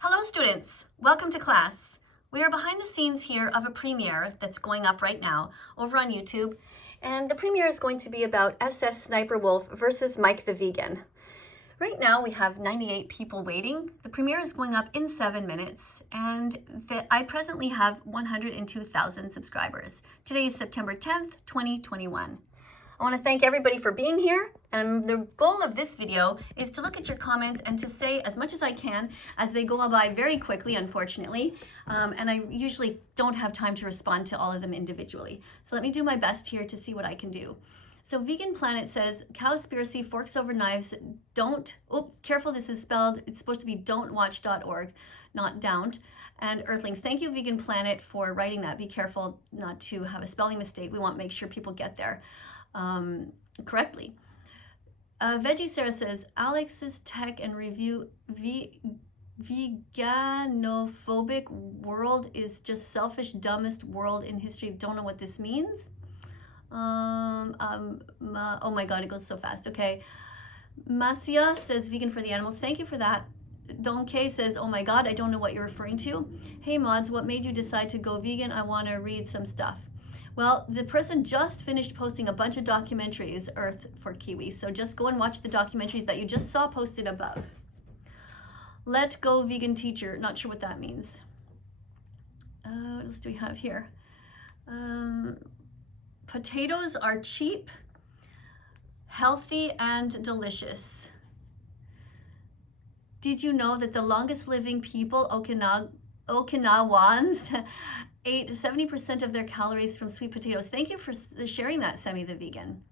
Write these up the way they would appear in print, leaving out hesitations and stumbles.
Hello students, welcome to class. We are behind the scenes here of a premiere that's going up right now over on YouTube, and the premiere is going to be about SS Sniper Wolf versus Mike the Vegan. Right now we have 98 people waiting. The premiere is going up in 7 minutes, and I presently have 102,000 subscribers. Today is September 10th, 2021. I want to thank everybody for being here, and the goal of this video is to look at your comments and to say as much as I can as they go by very quickly, unfortunately, and I usually don't have time to respond to all of them individually. So let me do my best here to see what I can do. So Vegan Planet says, Cowspiracy, Forks Over Knives, don't, oh, careful, this is spelled, it's supposed to be don'twatch.org, not don't. And Earthlings, thank you Vegan Planet for writing that. Be careful not to have a spelling mistake. We want to make sure people get there correctly. Veggie Sarah says, Alex's tech and review veganophobic world is just selfish, dumbest world in history. Don't know what this means. Oh my God, it goes so fast. Okay. Masia says, vegan for the animals. Thank you for that. Donkey says, oh my God, I don't know what you're referring to. Hey mods, what made you decide to go vegan? I want to read some stuff. Well, the person just finished posting a bunch of documentaries, Earth for Kiwi. So just go and watch the documentaries that you just saw posted above. Let go vegan teacher. Not sure what that means. What else do we have here? Potatoes are cheap, healthy, and delicious. Did you know that the longest living people, Okinawans, ate 70% of their calories from sweet potatoes? Thank you for sharing that, Semi the Vegan.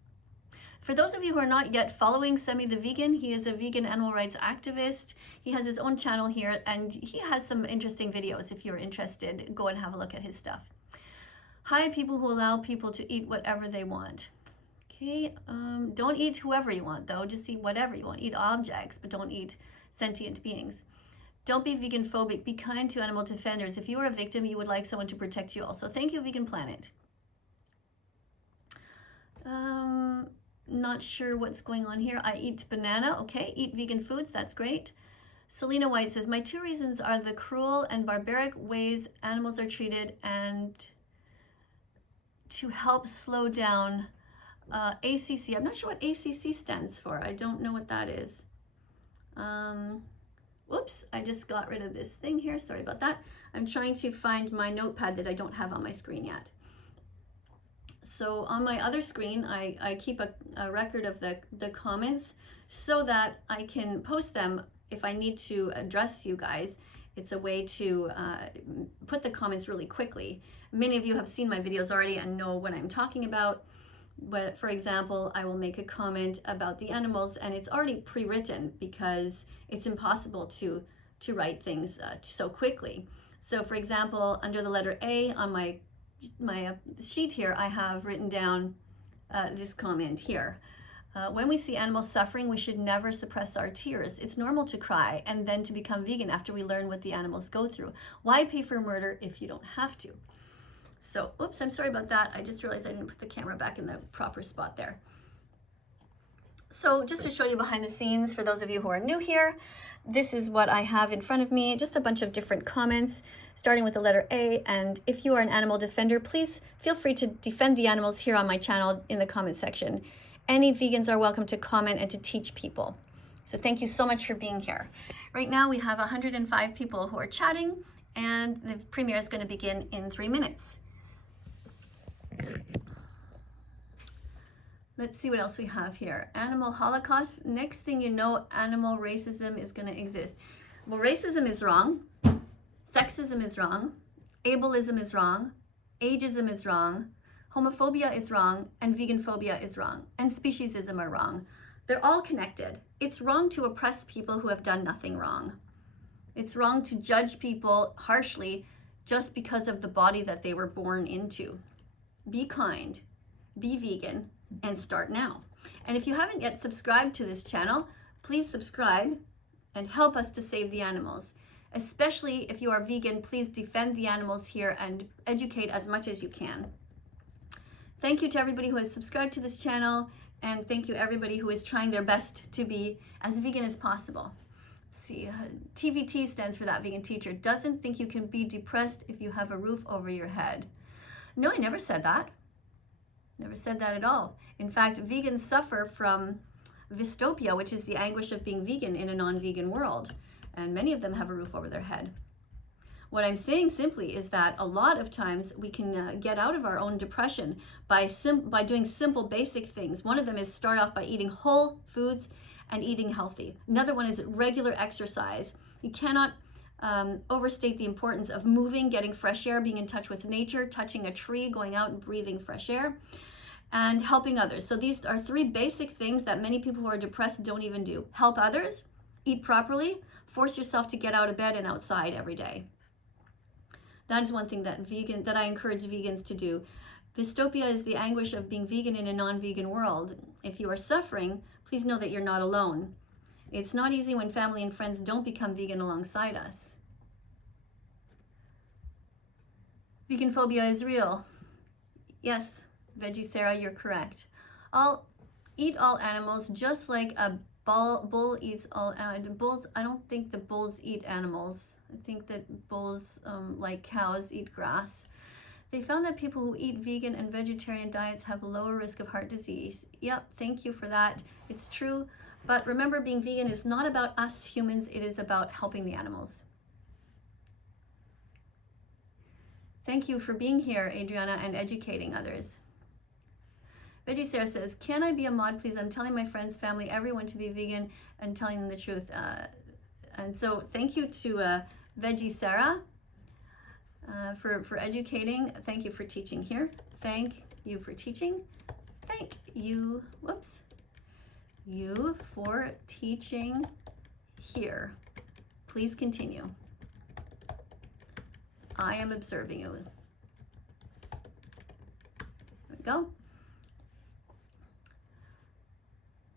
For those of you who are not yet following Semi the Vegan, he is a vegan animal rights activist. He has his own channel here, and he has some interesting videos. If you're interested, go and have a look at his stuff. Hi, people who allow people to eat whatever they want. Okay, don't eat whoever you want, though. Just eat whatever you want. Eat objects, but don't eat sentient beings. Don't be vegan phobic. Be kind to animal defenders. If you are a victim, you would like someone to protect you also. Thank you, Vegan Planet. Not sure what's going on here. I eat banana. Okay, eat vegan foods. That's great. Selina White says, my two reasons are the cruel and barbaric ways animals are treated and to help slow down ACC. I'm not sure what ACC stands for. I don't know what that is. Whoops, I just got rid of this thing here. Sorry about that. I'm trying to find my notepad that I don't have on my screen yet. So on my other screen, I keep a record of the comments so that I can post them if I need to address you guys. It's a way to put the comments really quickly. Many of you have seen my videos already and know what I'm talking about. But for example, I will make a comment about the animals and it's already pre-written because it's impossible to write things so quickly. So for example, under the letter A on my sheet here, I have written down this comment here. When we see animals suffering, we should never suppress our tears. It's normal to cry and then to become vegan after we learn what the animals go through. Why pay for murder if you don't have to? So, oops, I'm sorry about that. I just realized I didn't put the camera back in the proper spot there. So just to show you behind the scenes, for those of you who are new here, this is what I have in front of me, just a bunch of different comments, starting with the letter A. And if you are an animal defender, please feel free to defend the animals here on my channel in the comment section. Any vegans are welcome to comment and to teach people. So thank you so much for being here. Right now we have 105 people who are chatting, and the premiere is going to begin in 3 minutes. Let's see what else we have here. Animal holocaust. Next thing you know, animal racism is going to exist. Well, racism is wrong. Sexism is wrong. Ableism is wrong. Ageism is wrong. Homophobia is wrong. And vegan phobia is wrong. And speciesism are wrong. They're all connected. It's wrong to oppress people who have done nothing wrong. It's wrong to judge people harshly just because of the body that they were born into. Be kind, be vegan, and start now. And if you haven't yet subscribed to this channel, please subscribe and help us to save the animals. Especially if you are vegan, please defend the animals here and educate as much as you can. Thank you to everybody who has subscribed to this channel, and thank you everybody who is trying their best to be as vegan as possible. see, TVT stands for That Vegan Teacher. Doesn't think you can be depressed if you have a roof over your head. No, I never said that. Never said that at all. In fact, vegans suffer from dystopia, which is the anguish of being vegan in a non-vegan world. And many of them have a roof over their head. What I'm saying simply is that a lot of times we can get out of our own depression by doing simple, basic things. One of them is start off by eating whole foods and eating healthy. Another one is regular exercise. You cannot overstate the importance of moving, getting fresh air, being in touch with nature, touching a tree, going out and breathing fresh air, and helping others. So these are 3 basic things that many people who are depressed don't even do. Help others, eat properly, force yourself to get out of bed and outside every day. That is one thing that I encourage vegans to do. Dystopia is the anguish of being vegan in a non-vegan world. If you are suffering, please know that you're not alone. It's not easy when family and friends don't become vegan alongside us. Vegan phobia is real. Yes, Veggie Sarah, you're correct. I'll eat all animals just like a bull eats all bulls. I don't think the bulls eat animals. I think that bulls, like cows, eat grass. They found that people who eat vegan and vegetarian diets have a lower risk of heart disease. Yep, thank you for that. It's true. But remember, being vegan is not about us humans. It is about helping the animals. Thank you for being here, Adriana, and educating others. Veggie Sarah says, can I be a mod, please? I'm telling my friends, family, everyone to be vegan and telling them the truth. And so thank you to Veggie Sarah for educating. Thank you for teaching here. Thank you for teaching. Thank you, whoops, you for teaching here. Please continue. I am observing you. There we go.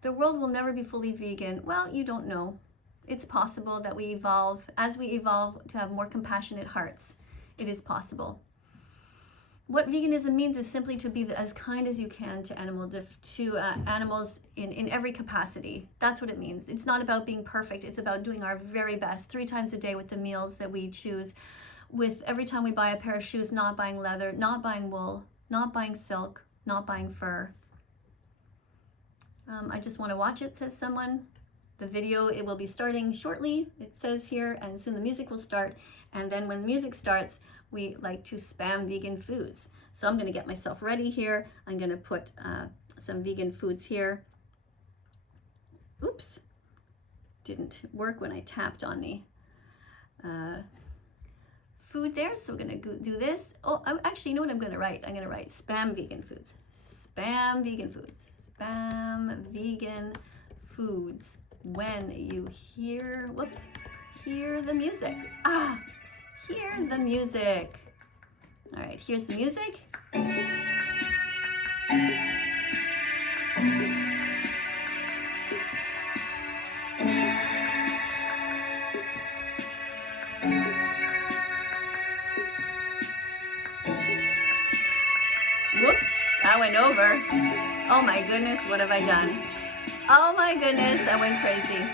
The world will never be fully vegan. Well, you don't know. It's possible that we evolve, as we evolve, to have more compassionate hearts. It is possible. What veganism means is simply to be as kind as you can to animals in every capacity. That's what it means. It's not about being perfect. It's about doing our very best 3 times a day with the meals that we choose. With every time we buy a pair of shoes, not buying leather, not buying wool, not buying silk, not buying fur. I just want to watch it, says someone. The video, it will be starting shortly, it says here, and soon the music will start. And then when the music starts, we like to spam vegan foods. So I'm going to get myself ready here. I'm going to put some vegan foods here. Oops, didn't work when I tapped on the food there. So we're going to do this. Oh, actually, you know what I'm going to write? I'm going to write spam vegan foods. Spam vegan foods. Spam vegan foods. When you hear, whoops, hear the music. Hear the music. All right, here's the music. Whoops, that went over. Oh my goodness, what have I done? Oh my goodness, I went crazy.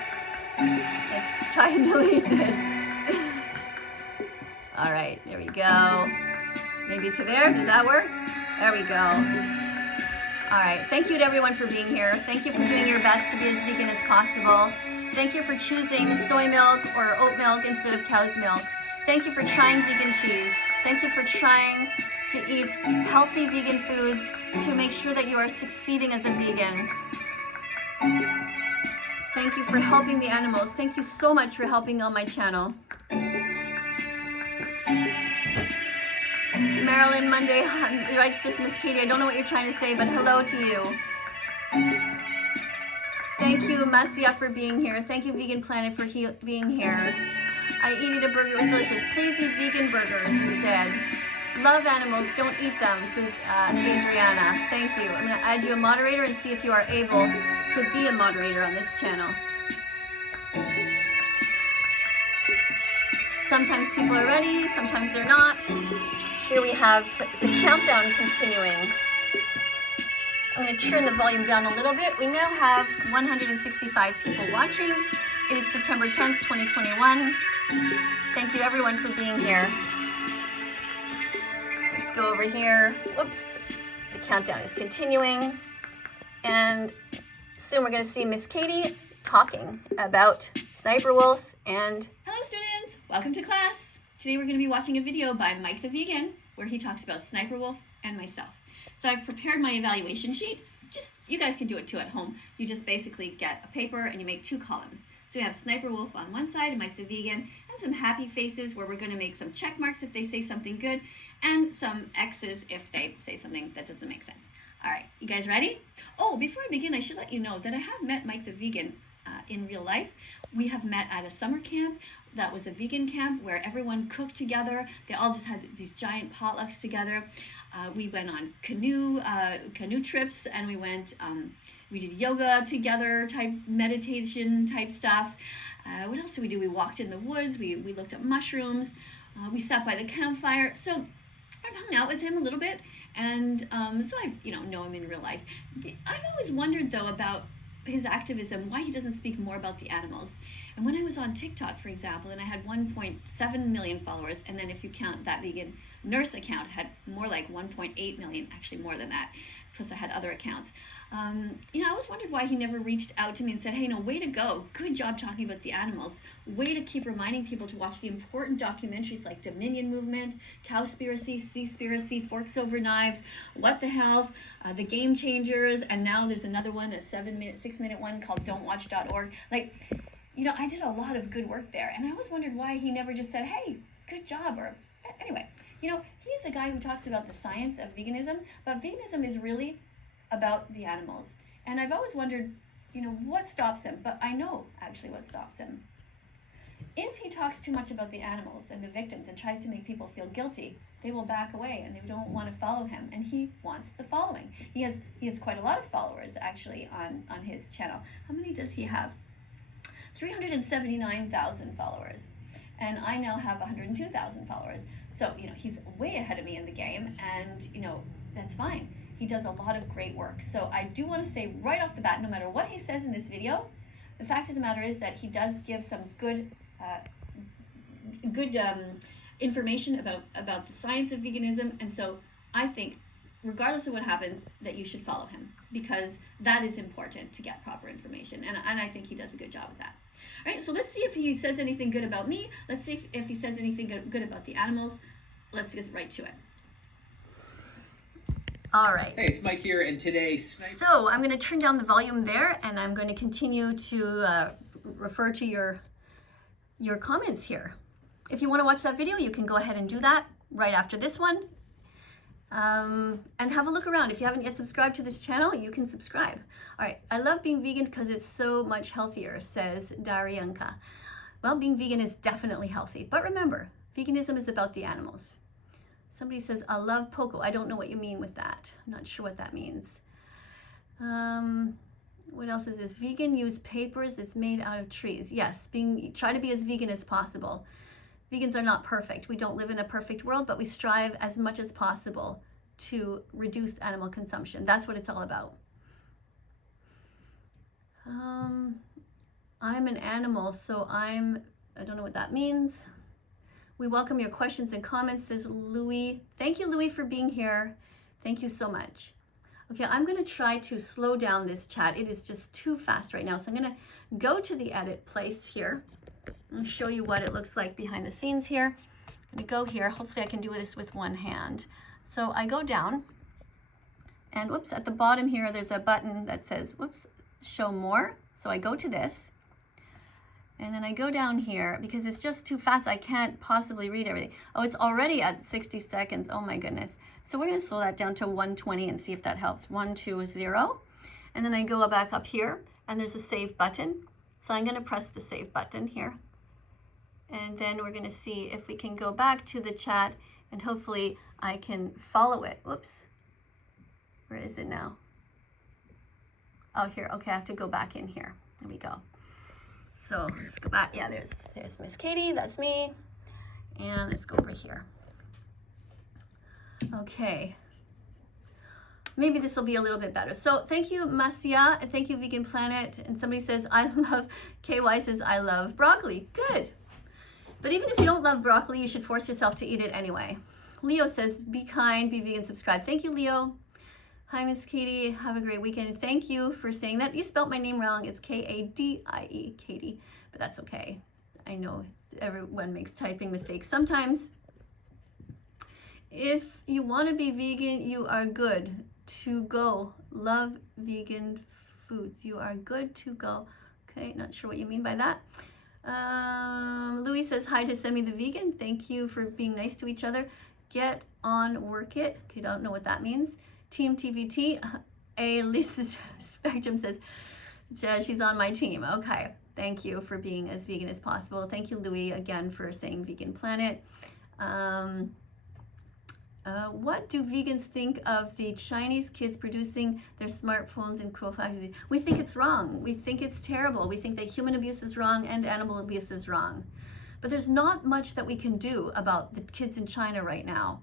Let's try and delete this. All right, there we go. Maybe to there, does that work? There we go. All right, thank you to everyone for being here. Thank you for doing your best to be as vegan as possible. Thank you for choosing soy milk or oat milk instead of cow's milk. Thank you for trying vegan cheese. Thank you for trying to eat healthy vegan foods to make sure that you are succeeding as a vegan. Thank you for helping the animals. Thank you so much for helping on my channel. Marilyn Monday writes, just Miss Katie, I don't know what you're trying to say, but hello to you. Thank you, Masia, for being here. Thank you, Vegan Planet, for being here. I eat a burger, it was delicious. Please eat vegan burgers instead. Love animals, don't eat them, says Adriana. Thank you. I'm going to add you a moderator and see if you are able to be a moderator on this channel. Sometimes people are ready, sometimes they're not. Here we have the countdown continuing. I'm going to turn the volume down a little bit. We now have 165 people watching. It is September 10th, 2021. Thank you everyone for being here. Let's go over here. Whoops. The countdown is continuing. And soon we're going to see Miss Katie talking about Sniper Wolf and... Hello students! Welcome to class! Today we're going to be watching a video by Mike the Vegan where he talks about Sniper Wolf and myself. So I've prepared my evaluation sheet. You guys can do it too at home. You just basically get a paper and you make 2 columns. So we have Sniper Wolf on one side and Mike the Vegan, and some happy faces where we're going to make some check marks if they say something good, and some X's if they say something that doesn't make sense. All right, you guys ready? Oh, before I begin, I should let you know that I have met Mike the Vegan in real life. We have met at a summer camp that was a vegan camp where everyone cooked together. They all just had these giant potlucks together. We went on canoe trips, and we did yoga together, type meditation type stuff. What else did we do? We walked in the woods. We looked at mushrooms. We sat by the campfire. So I've hung out with him a little bit, and so I know him in real life. I've always wondered though about his activism, why he doesn't speak more about the animals. And when I was on TikTok, for example, and I had 1.7 million followers, and then if you count that vegan nurse account, had more like 1.8 million, actually more than that, plus I had other accounts. I always wondered why he never reached out to me and said, hey, way to go. Good job talking about the animals. Way to keep reminding people to watch the important documentaries like Dominion Movement, Cowspiracy, Seaspiracy, Forks Over Knives, What the Health, The Game Changers, and now there's another one, a 6-minute one called don'twatch.org. I did a lot of good work there, and I always wondered why he never just said, hey, good job, or anyway. He's a guy who talks about the science of veganism, but veganism is really about the animals. And I've always wondered, what stops him, but I know actually what stops him. If he talks too much about the animals and the victims and tries to make people feel guilty, they will back away and they don't want to follow him, and he wants the following. He has quite a lot of followers actually on his channel. How many does he have? 379,000 followers, and I now have 102,000 followers. So, he's way ahead of me in the game, and, that's fine. He does a lot of great work. So I do want to say right off the bat, no matter what he says in this video, the fact of the matter is that he does give some good information about the science of veganism. And so I think, regardless of what happens, that you should follow him, because that is important to get proper information. And I think he does a good job with that. All right, so let's see if he says anything good about me. Let's see if he says anything good about the animals. Let's get right to it. All right. Hey, it's Mike here, and today... So I'm going to turn down the volume there, and I'm going to continue to refer to your comments here. If you want to watch that video, you can go ahead and do that right after this one. And have a look around. If you haven't yet subscribed to this channel, you can subscribe. All right. I love being vegan because it's so much healthier, says Daryanka. Well, being vegan is definitely healthy. But remember, veganism is about the animals. Somebody says, I love Poco. I don't know what you mean with that. I'm not sure what that means. What else is this? Vegan use papers. It's made out of trees. Yes, try to be as vegan as possible. Vegans are not perfect. We don't live in a perfect world, but we strive as much as possible to reduce animal consumption. That's what it's all about. I'm an animal, so I don't know what that means. We welcome your questions and comments, says Louis. Thank you, Louis, for being here. Thank you so much. Okay, I'm going to try to slow down this chat. It is just too fast right now. So I'm going to go to the edit place here and show you what it looks like behind the scenes here. I'm going to go here. Hopefully I can do this with one hand. So I go down, and whoops, at the bottom here, there's a button that says, whoops, show more. So I go to this. And then I go down here because it's just too fast. I can't possibly read everything. Oh, it's already at 60 seconds. Oh my goodness. So we're going to slow that down to 120 and see if that helps. 120. And then I go back up here and there's a save button. So I'm going to press the save button here. And then we're going to see if we can go back to the chat and hopefully I can follow it. Whoops. Where is it now? Oh, here. Okay, I have to go back in here. There we go. So let's go back. Yeah, there's Miss Katie. That's me. And let's go over here. Okay. maybe this will be a little bit better. So thank you, Masia, and thank you, Vegan Planet. And somebody says, I love, KY says, I love broccoli. Good. But even if you don't love broccoli, you should force yourself to eat it anyway. Leo says, be kind, be vegan, subscribe. Thank you, Leo. Hi, Miss Katie. Have a great weekend. Thank you for saying that. You spelt my name wrong. It's Kadie, Katie, but that's okay. I know everyone makes typing mistakes sometimes. If you want to be vegan, you are good to go. Love vegan foods. You are good to go. Okay, not sure what you mean by that. Louis says, hi to Semi the Vegan. Thank you for being nice to each other. Get on, work it. Okay, don't know what that means. Team TVT. Lisa Spectrum says, she's on my team. Okay, thank you for being as vegan as possible. Thank you, Louis, again for saying Vegan Planet. What do vegans think of the Chinese kids producing their smartphones in cool factories? We think it's wrong. We think it's terrible. We think that human abuse is wrong and animal abuse is wrong. But there's not much that we can do about the kids in China right now.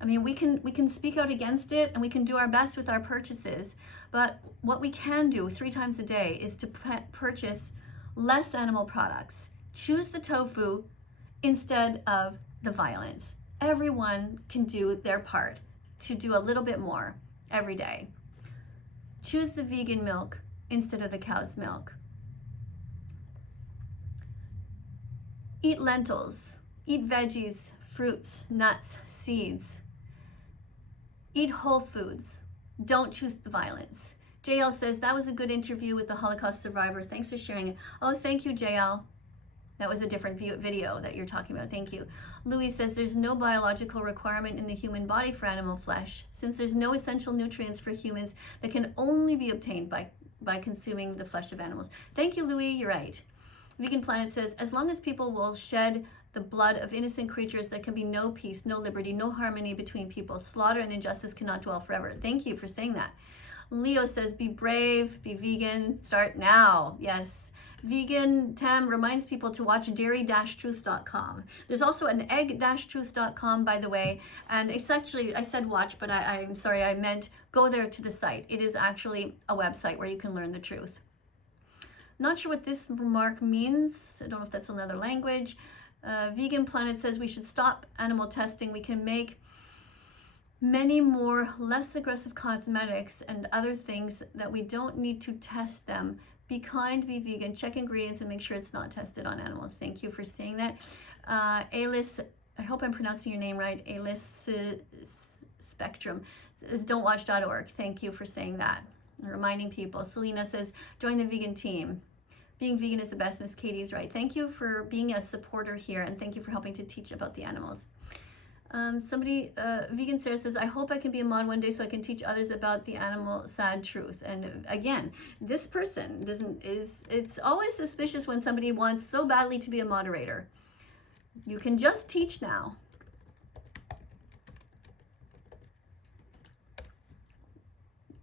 I mean, we can speak out against it and we can do our best with our purchases. But what we can do 3 times a day is to purchase less animal products. Choose the tofu instead of the violence. Everyone can do their part to do a little bit more every day. Choose the vegan milk instead of the cow's milk. Eat lentils, eat veggies, fruits, nuts, seeds. Eat whole foods. Don't choose the violence. JL says, that was a good interview with the Holocaust survivor. Thanks for sharing it. Oh, thank you, JL. That was a different video that you're talking about. Thank you. Louis says there's no biological requirement in the human body for animal flesh, since there's no essential nutrients for humans that can only be obtained by consuming the flesh of animals. Thank you, Louis. You're right. Vegan Planet says, as long as people will shed the blood of innocent creatures, there can be no peace, no liberty, no harmony between people. Slaughter and injustice cannot dwell forever. Thank you for saying that. Leo says, be brave, be vegan, start now. Yes. Vegan Tam reminds people to watch dairy-truth.com. There's also an egg-truth.com, by the way. And it's actually, I said watch, but I'm sorry, I meant go there to the site. It is actually a website where you can learn the truth. Not sure what this remark means. I don't know if that's another language. Vegan Planet says we should stop animal testing. We can make many more less aggressive cosmetics and other things that we don't need to test them. Be kind, be vegan, check ingredients and make sure it's not tested on animals. Thank you for saying that. Alice, I hope I'm pronouncing your name right. Alice Spectrum says don'twatch.org. Thank you for saying that. And reminding people. Selina says, join the vegan team. Being vegan is the best. Miss Katie is right. Thank you for being a supporter here and thank you for helping to teach about the animals. Vegan Sarah says, I hope I can be a mod one day so I can teach others about the animal sad truth. And again, this person it's always suspicious when somebody wants so badly to be a moderator. You can just teach now.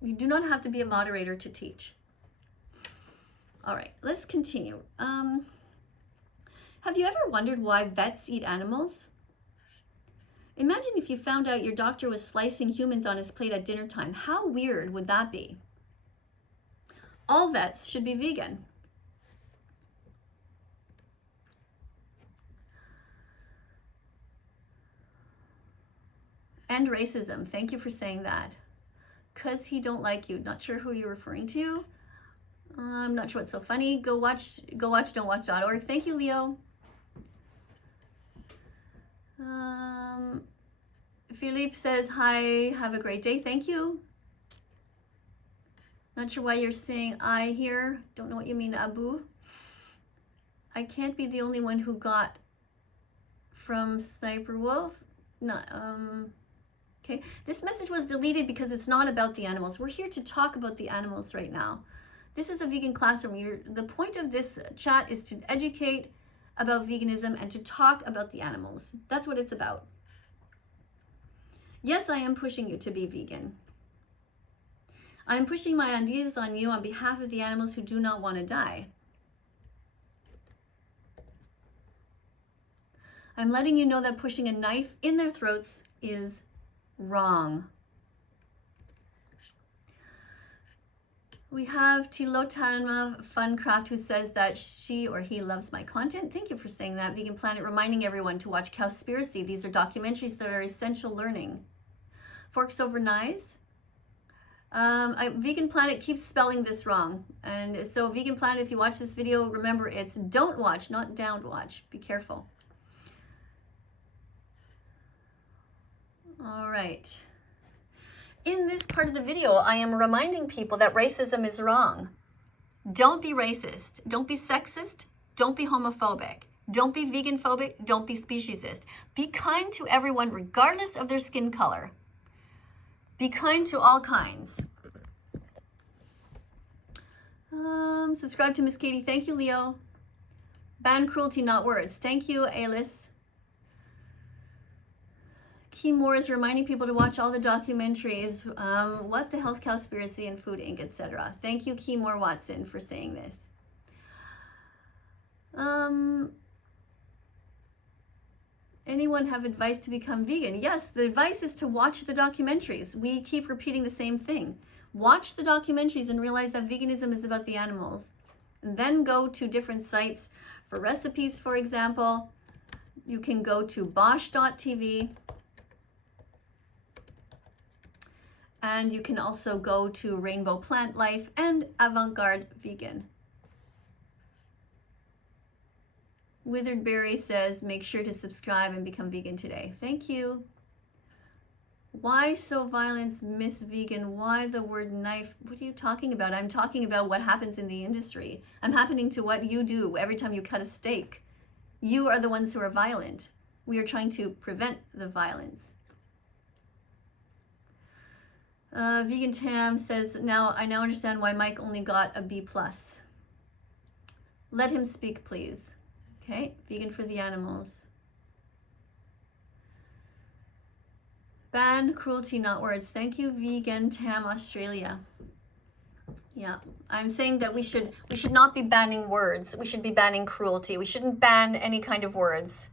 You do not have to be a moderator to teach. All right, let's continue. Have you ever wondered why vets eat animals? Imagine if you found out your doctor was slicing humans on his plate at dinner time. How weird would that be? All vets should be vegan. End racism. Thank you for saying that. 'Cause he don't like you. Not sure who you're referring to. I'm not sure what's so funny. Go watch don'twatch.org. Thank you, Leo. Philippe says, hi, have a great day. Thank you. Not sure why you're saying I here. Don't know what you mean, Abu. I can't be the only one who got from Sniper Wolf. Not, okay. This message was deleted because it's not about the animals. We're here to talk about the animals right now. This is a vegan classroom. The point of this chat is to educate about veganism and to talk about the animals. That's what it's about. Yes, I am pushing you to be vegan. I am pushing my ideas on you on behalf of the animals who do not want to die. I'm letting you know that pushing a knife in their throats is wrong. We have Tilotama Funcraft who says that she or he loves my content. Thank you for saying that. Vegan Planet reminding everyone to watch Cowspiracy. These are documentaries that are essential learning. Forks Over Knives. Vegan Planet keeps spelling this wrong. And so Vegan Planet, if you watch this video, remember it's don't watch, not don't watch. Be careful. All right. In this part of the video, I am reminding people that racism is wrong. Don't be racist. Don't be sexist. Don't be homophobic. Don't be vegan phobic. Don't be speciesist. Be kind to everyone regardless of their skin color. Be kind to all kinds. Subscribe to Miss Katie. Thank you, Leo. Ban cruelty, not words. Thank you, Alice. Key Moore is reminding people to watch all the documentaries. What the Health Cowspiracy and Food Inc., etc. Thank you, Key Moore Watson, for saying this. Anyone have advice to become vegan? Yes, the advice is to watch the documentaries. We keep repeating the same thing. Watch the documentaries and realize that veganism is about the animals. And then go to different sites for recipes, for example. You can go to bosch.tv. And you can also go to Rainbow Plant Life and Avant-Garde Vegan. Withered Berry says, make sure to subscribe and become vegan today. Thank you. Why so violence, Miss Vegan? Why the word knife? What are you talking about? I'm talking about what happens in the industry. I'm happening to what you do every time you cut a steak. You are the ones who are violent. We are trying to prevent the violence. Vegan Tam says, I now understand why Mike only got a B+. Let him speak, please. Okay, vegan for the animals. Ban cruelty, not words. Thank you, Vegan Tam Australia. Yeah, I'm saying that we should not be banning words. We should be banning cruelty. We shouldn't ban any kind of words,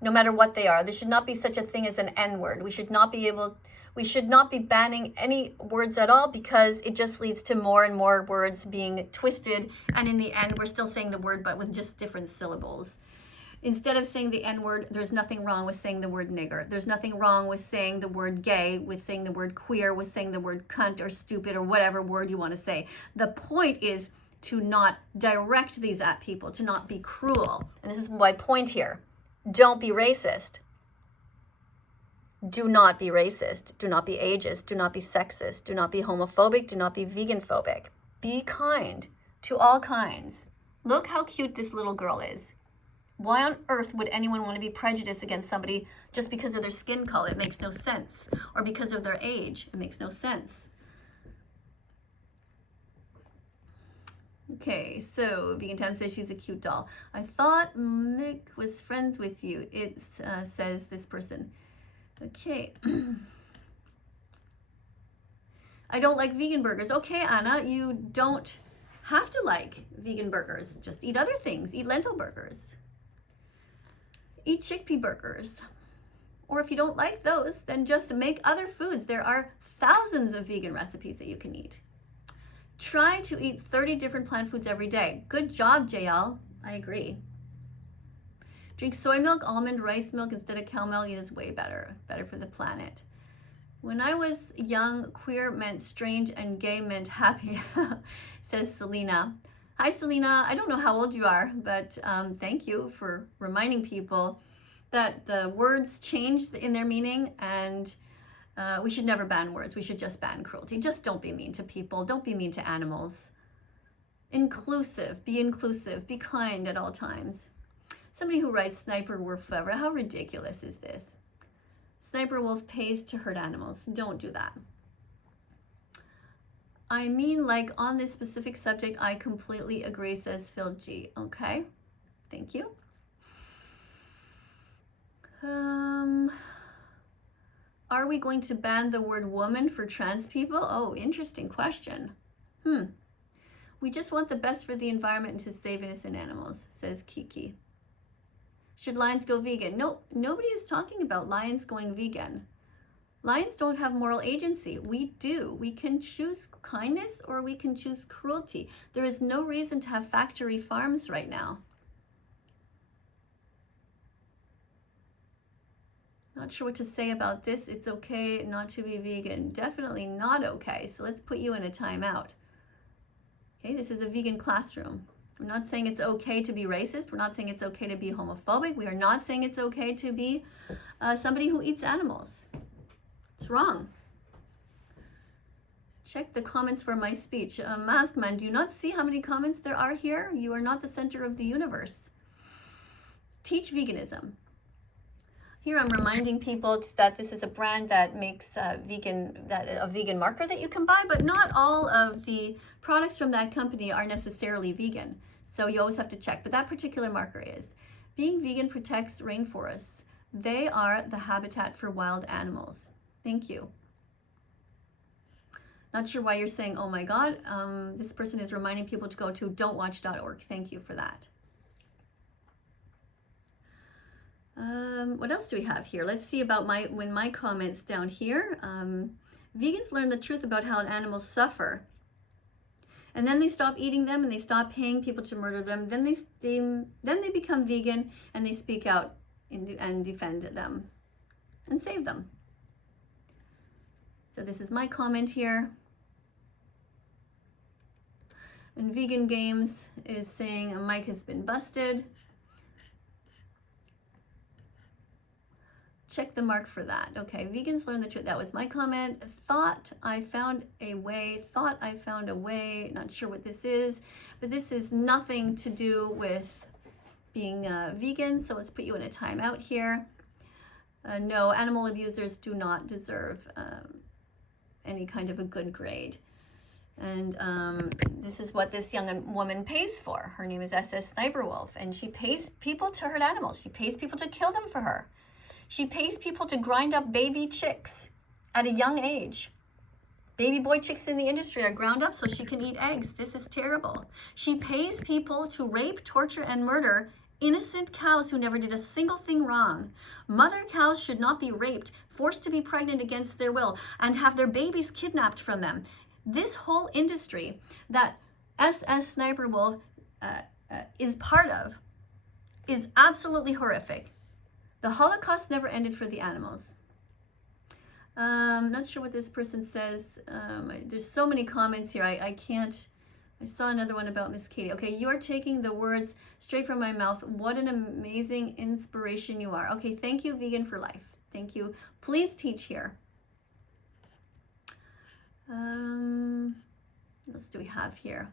no matter what they are. There should not be such a thing as an N-word. We should not be banning any words at all, because it just leads to more and more words being twisted, and in the end we're still saying the word but with just different syllables. Instead of saying the N-word, there's nothing wrong with saying the word nigger. There's nothing wrong with saying the word gay, with saying the word queer, with saying the word cunt or stupid or whatever word you want to say. The point is to not direct these at people, to not be cruel. And this is my point here. Don't be racist. Do not be racist. Do not be ageist. Do not be sexist. Do not be homophobic. Do not be vegan phobic. Be kind to all kinds. Look how cute this little girl is. Why on earth would anyone want to be prejudiced against somebody just because of their skin color? It makes no sense. Or because of their age. It makes no sense. Okay, so Vegan Time says she's a cute doll. I thought Mick was friends with you. It says this person. Okay. I don't like vegan burgers. Okay, Anna, you don't have to like vegan burgers. Just eat other things. Eat lentil burgers. Eat chickpea burgers. Or if you don't like those, then just make other foods. There are thousands of vegan recipes that you can eat. Try to eat 30 different plant foods every day. Good job, JL. I agree. Drink soy milk, almond, rice milk instead of cow milk. It is way better. Better for the planet. When I was young, queer meant strange and gay meant happy, says Selina. Hi, Selina. I don't know how old you are, but thank you for reminding people that the words change in their meaning, and we should never ban words. We should just ban cruelty. Just don't be mean to people. Don't be mean to animals. Inclusive. Be kind at all times. Somebody who writes Sniper Wolf forever. How ridiculous is this? Sniper Wolf pays to hurt animals. Don't do that. I mean, like, on this specific subject, I completely agree, says Phil G. Okay, thank you. Are we going to ban the word woman for trans people? Oh, interesting question. We just want the best for the environment and to save innocent animals, says Kiki. Should lions go vegan? No, nobody is talking about lions going vegan. Lions don't have moral agency. We do. We can choose kindness or we can choose cruelty. There is no reason to have factory farms right now. Not sure what to say about this. It's okay not to be vegan. Definitely not okay. So let's put you in a timeout. Okay, this is a vegan classroom. We're not saying it's okay to be racist. We're not saying it's okay to be homophobic. We are not saying it's okay to be somebody who eats animals. It's wrong. Check the comments for my speech. Mask Man, do you not see how many comments there are here? You are not the center of the universe. Teach veganism. Here I'm reminding people that this is a brand that makes a vegan marker that you can buy, but not all of the products from that company are necessarily vegan. So you always have to check, but that particular marker is. Being vegan protects rainforests. They are the habitat for wild animals. Thank you. Not sure why you're saying, oh my God. This person is reminding people to go to don'twatch.org. Thank you for that. What else do we have here? Let's see about my comments down here. Vegans learn the truth about how animals suffer. And then they stop eating them and they stop paying people to murder them. Then they become vegan and they speak out and defend them and save them. So this is my comment here. And Vegan Games is saying a mic has been busted. Check the mark for that. Okay, vegans learn the truth. That was my comment. Thought I found a way. Thought I found a way. Not sure what this is, but this is nothing to do with being vegan. So let's put you in a timeout here. No, animal abusers do not deserve any kind of a good grade. And this is what this young woman pays for. Her name is SS Sniper Wolf, and she pays people to hurt animals. She pays people to kill them for her. She pays people to grind up baby chicks at a young age. Baby boy chicks in the industry are ground up so she can eat eggs. This is terrible. She pays people to rape, torture, and murder innocent cows who never did a single thing wrong. Mother cows should not be raped, forced to be pregnant against their will, and have their babies kidnapped from them. This whole industry that SS Sniper Wolf is part of is absolutely horrific. The Holocaust never ended for the animals. Not sure what this person says. There's so many comments here. I can't. I saw another one about Miss Katie. Okay, you are taking the words straight from my mouth. What an amazing inspiration you are. Okay, thank you, Vegan for Life. Thank you. Please teach here. What else do we have here?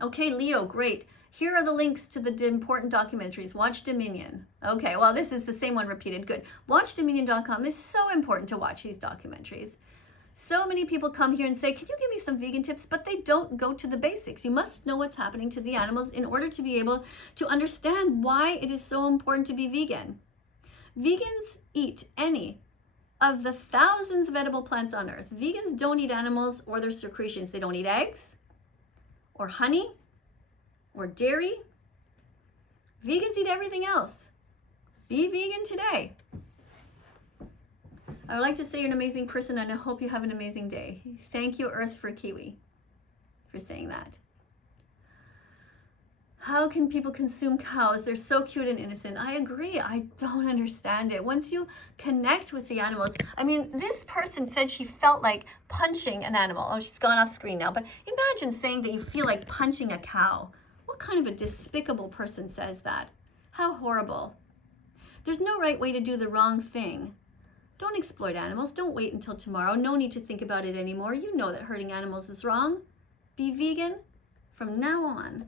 Okay, Leo, great. Here are the links to the important documentaries. Watch Dominion. Okay, well, this is the same one repeated. Good. WatchDominion.com is so important to watch these documentaries. So many people come here and say, could you give me some vegan tips? But they don't go to the basics. You must know what's happening to the animals in order to be able to understand why it is so important to be vegan. Vegans eat any of the thousands of edible plants on earth. Vegans don't eat animals or their secretions. They don't eat eggs or honey or dairy. Vegans eat everything else. Be vegan today. I would like to say you're an amazing person and I hope you have an amazing day. Thank you, Earth for Kiwi, for saying that. How can people consume cows? They're so cute and innocent. I agree. I don't understand it. Once you connect with the animals, I mean, this person said she felt like punching an animal. Oh, she's gone off screen now. But imagine saying that you feel like punching a cow. What kind of a despicable person says that? How horrible. There's no right way to do the wrong thing. Don't exploit animals. Don't wait until tomorrow. No need to think about it anymore. You know that hurting animals is wrong. Be vegan from now on.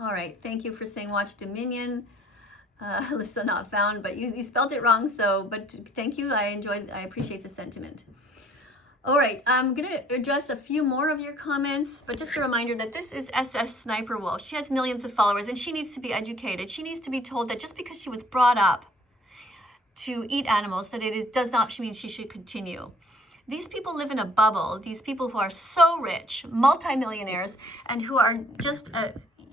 All right, thank you for saying watch Dominion. Alyssa not found, but you spelled it wrong, but thank you. I appreciate the sentiment. All right, I'm going to address a few more of your comments, but just a reminder that this is SS Sniper Wolf. She has millions of followers, and she needs to be educated. She needs to be told that just because she was brought up to eat animals, that does not mean she should continue. These people live in a bubble. These people who are so rich, multimillionaires, and who are just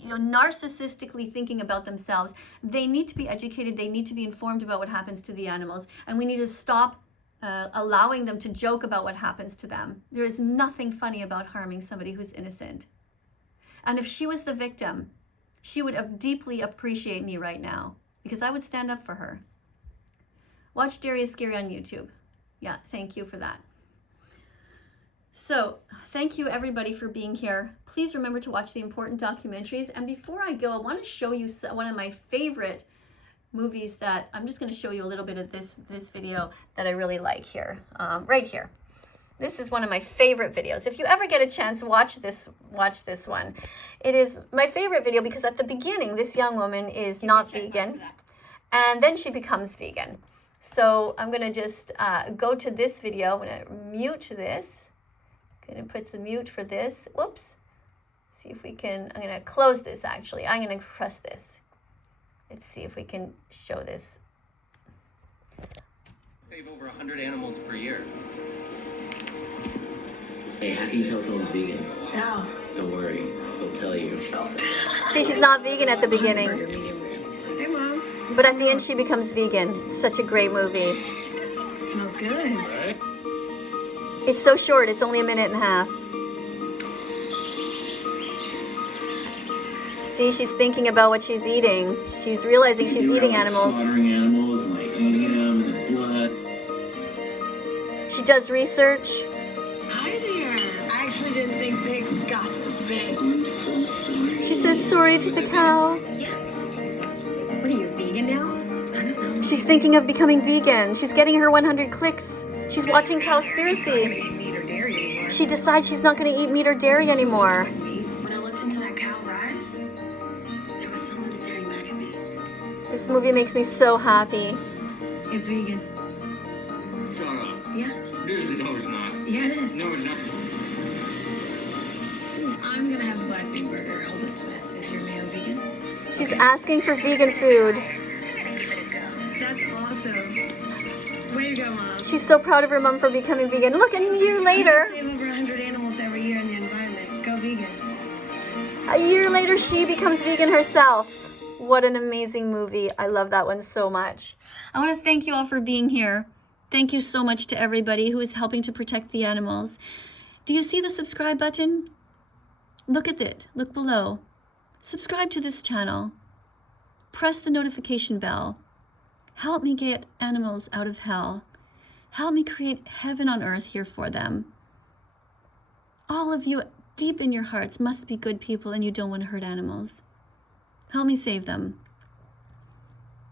narcissistically thinking about themselves. They need to be educated. They need to be informed about what happens to the animals. And we need to stop allowing them to joke about what happens to them. There is nothing funny about harming somebody who's innocent. And if she was the victim, she would deeply appreciate me right now, because I would stand up for her. Watch Darius Scary on YouTube. Yeah, thank you for that. So, thank you everybody for being here. Please remember to watch the important documentaries. And before I go, I want to show you one of my favorite movies that I'm just going to show you a little bit of this video that I really like here, right here. This is one of my favorite videos. If you ever get a chance, watch this one. It is my favorite video because at the beginning, this young woman is not vegan, and then she becomes vegan. So I'm going to just go to this video. I'm going to mute this. I'm going to put the mute for this. Whoops. See if we can, I'm going to close this actually. I'm going to press this. Let's see if we can show this. Save over 100 animals per year. Hey, how can you tell someone's vegan? No. Don't worry, they'll tell you. See, she's not vegan at the beginning, Hey, Mom. but at the end she becomes vegan. It's such a great movie. Smells good. Right? It's so short, it's only a minute and a half. See, she's thinking about what she's eating. She's realizing she's eating animals. Slaughtering animals and like eating them and the blood. She does research. Hi there. I actually didn't think pigs got this big. I'm so sorry. She says sorry to the cow. Yeah. What are you, vegan now? I don't know. She's thinking of becoming vegan. She's getting her 100 clicks. She's watching Cowspiracy. Eat meat or dairy anymore. She decides she's not going to eat meat or dairy anymore. When I looked into that cow's eyes, there was someone staring back at me. This movie makes me so happy. It's vegan. Shut up. Yeah. No, it's not. Yeah, it is. No, it's not. I'm gonna have the black bean burger. Elvis Swiss. Is your mayo vegan? She's asking for vegan food. That's awesome. Way to go, Mom. She's so proud of her mom for becoming vegan. Look, a year later. Save over 100 animals every year in the environment. Go vegan. A year later, she becomes vegan herself. What an amazing movie. I love that one so much. I want to thank you all for being here. Thank you so much to everybody who is helping to protect the animals. Do you see the subscribe button? Look at it. Look below. Subscribe to this channel. Press the notification bell. Help me get animals out of hell. Help me create heaven on earth here for them. All of you, deep in your hearts, must be good people and you don't want to hurt animals. Help me save them.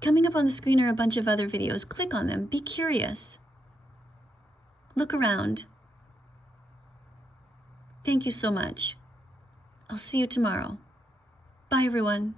Coming up on the screen are a bunch of other videos. Click on them. Be curious. Look around. Thank you so much. I'll see you tomorrow. Bye, everyone.